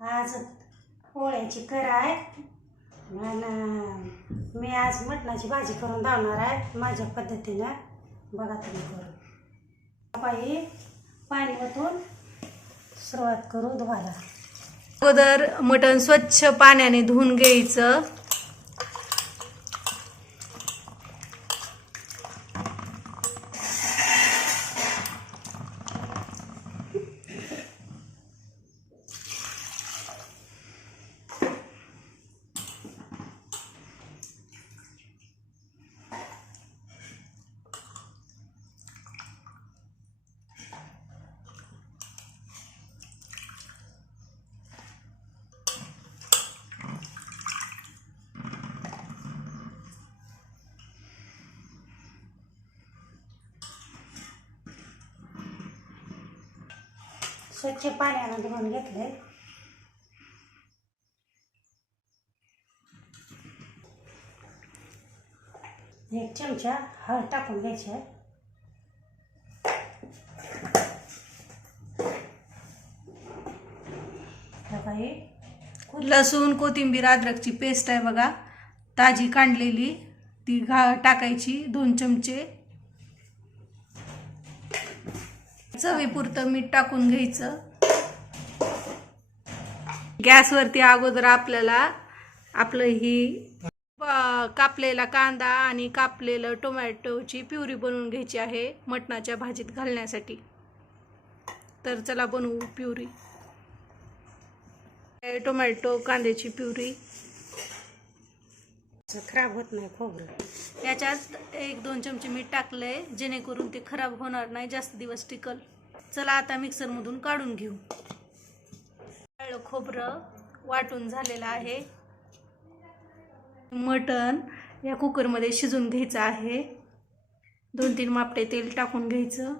आज कर आहे. आणि मी आज मटणाची भाजी करून धावणार आहे माझ्या पद्धतीनं. बघा तुम्ही करून. बाई पाणी ओतून सुरुवात करू धुवायला. अगोदर मटण स्वच्छ पाण्याने धुवून घ्यायचं. स्वच्छ पाण्यानं धुवून घेतले एक चमचा हळद टाकून घ्यायचे. बाई, लसूण कोथिंबीर अद्रकची पेस्ट आहे बघा. ताजी काढलेली ती घा टाकायची दोन चमचे. चवीपुरतं मीठ टाकून घ्यायचं. गॅसवरती अगोदर आपल्याला आपलं ही कापलेला कांदा आणि कापलेलं टोमॅटोची प्युरी बनवून घ्यायची आहे मटणाच्या भाजीत घालण्यासाठी. तर चला बनवू प्युरी. टोमॅटो कांद्याची प्युरी. खराब होत नाही खोबरं. याच्यात एक दोन चमचे मीठ टाकलंय जेणेकरून ते खराब होणार नाही जास्त दिवस टिकल. चला आता मिक्सरमधून काढून घेऊ. खोबरं वाटून झालेलं आहे. मटण या कुकरमध्ये शिजून घ्यायचं आहे. दोन तीन मापटे तेल टाकून घ्यायचं.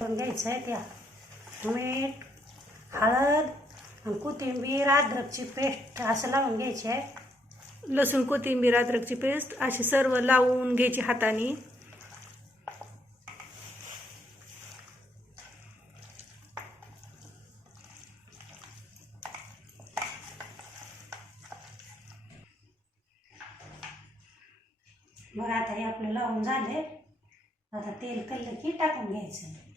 करून घ्यायचं आहे त्या. मीठ हळद आणि कोथिंबीर अद्रकची पेस्ट असं लावून घ्यायची आहे. लसूण कोथिंबीर अद्रकची पेस्ट अशी सर्व लावून घ्यायची हाताने. मग आता हे आपलं लावून झाले आता तेल कल्लं की टाकून घ्यायचं.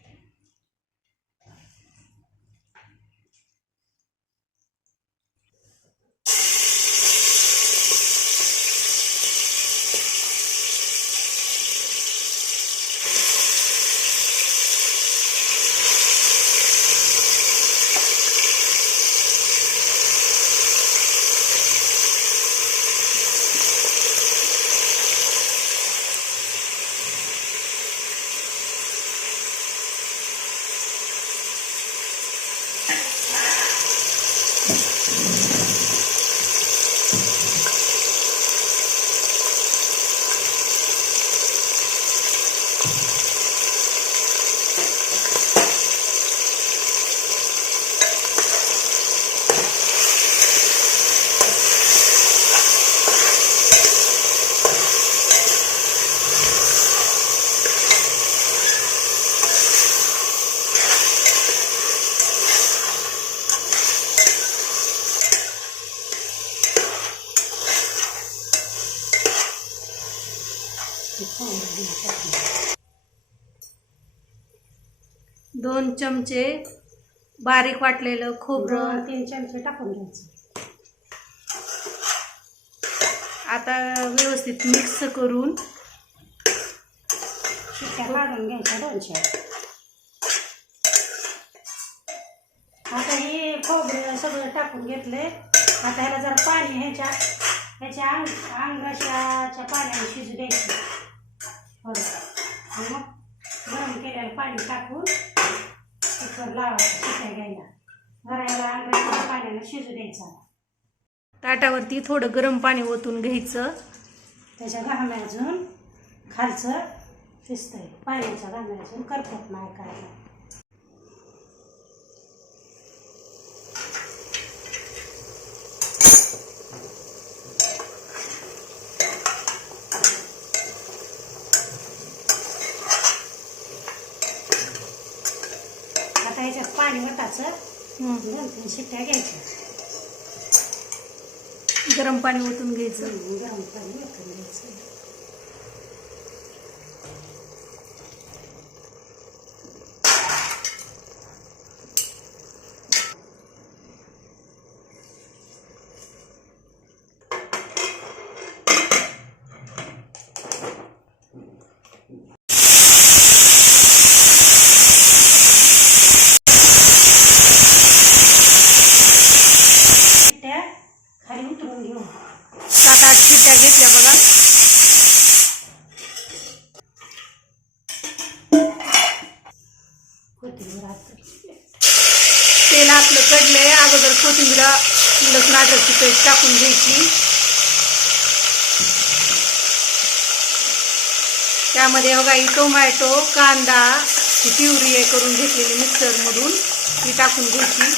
दोन चमचे बारीक वाटलेलं खोबरं. तीन चमचे टाकून घ्यायचं. आता व्यवस्थित मिक्स करून शिट्ट्या काढून घ्यायच्या दोनशे आता हे खोबरं सगळं टाकून घेतले आता ह्याला जरा पाणी ह्याच्या ह्याच्या अंग अंगाशाच्या पाण्याने शिजू द्यायचं. आणि मग गरम केलेलं पाणी टाकून कुकर लावायचं शिट्ट्या घ्यायला. जरा याला अंगाच्या पाण्याने शिजू द्यायचं. ताटावरती थोडं गरम पाणी ओतून घ्यायचं. त्याच्या घाम्याजून खालचं शिजतंय पाण्याच्या घाम्याजून करपत नाही काय नाही. पाणी वताचं हं. दोन तीन शिट्ट्या घ्यायच्या. गरम पाणी ओतून घ्यायचं. गरम पाणी वतून घ्यायचं शिट्ट्या खाली उतरून घेऊ सात आठ शिट्ट्या घेतल्या बघा कोथिंबीर हात तेल आपलं कडलंय अगोदर कोथिंबीर लसूण अद्रकची पेस्ट टाकून घ्यायची. त्यामध्ये बघा टोमॅटो कांदा ही प्युरी आहे करून घेतलेली मिक्सरमधून ती टाकून घ्यायची.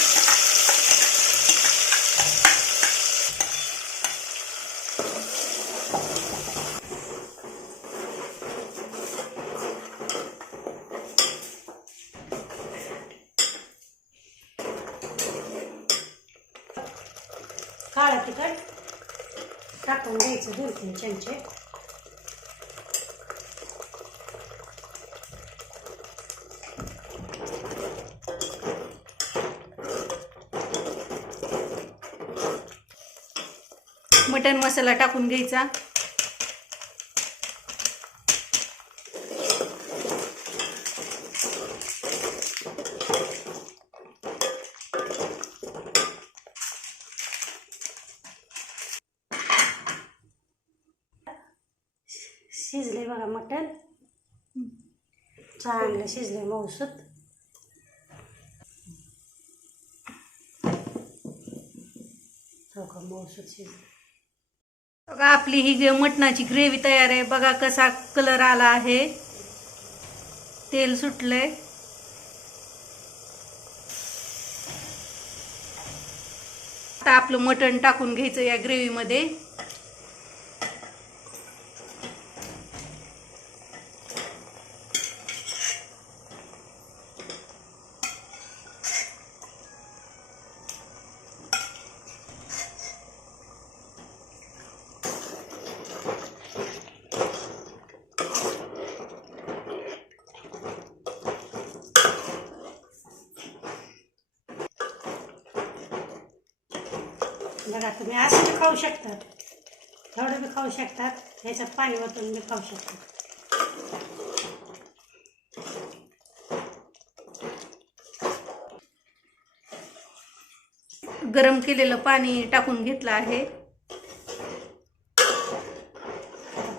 काळं तिखट टाकून घ्यायचं दोन तीन चमचे. मटन मसाला टाकून घ्यायचा. शिजले बघा मटण. चांगलं शिजले मऊसूत हो का मऊसूत शिजले बघा आपली ही मटणाची ग्रेव्ही तयार आहे बघा कसा कलर आला आहे. तेल सुटलंय. आता आपलं मटण टाकून घ्यायचं या ग्रेव्हीमध्ये. बघा तुम्ही असं बी खाऊ शकतात. थोडं बी खाऊ शकतात. ह्याच्यात पाणी ओतून बी खाऊ शकतात. गरम केलेलं पाणी टाकून घेतलं आहे.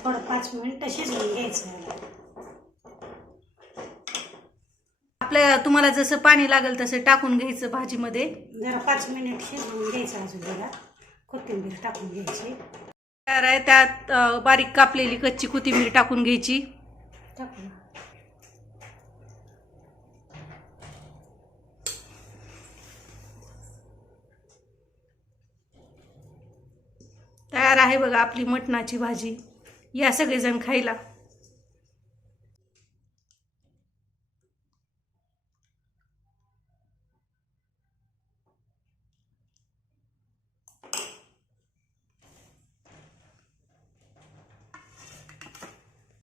थोडं पाच मिनिटं शिजवून घ्यायचं. आपल्या तुम्हाला जसं पाणी लागेल तसं टाकून घ्यायचं भाजीमध्ये. जरा पाच मिनिट शिजवून घ्यायचं अजून त्याला कोथिंबीर टाकून घ्यायची. तयार आहे त्यात अं, बारीक कापलेली कच्ची कोथिंबीर टाकून घ्यायची. टाकून. तयार आहे बघा आपली मटणाची भाजी. या सगळेजण खायला.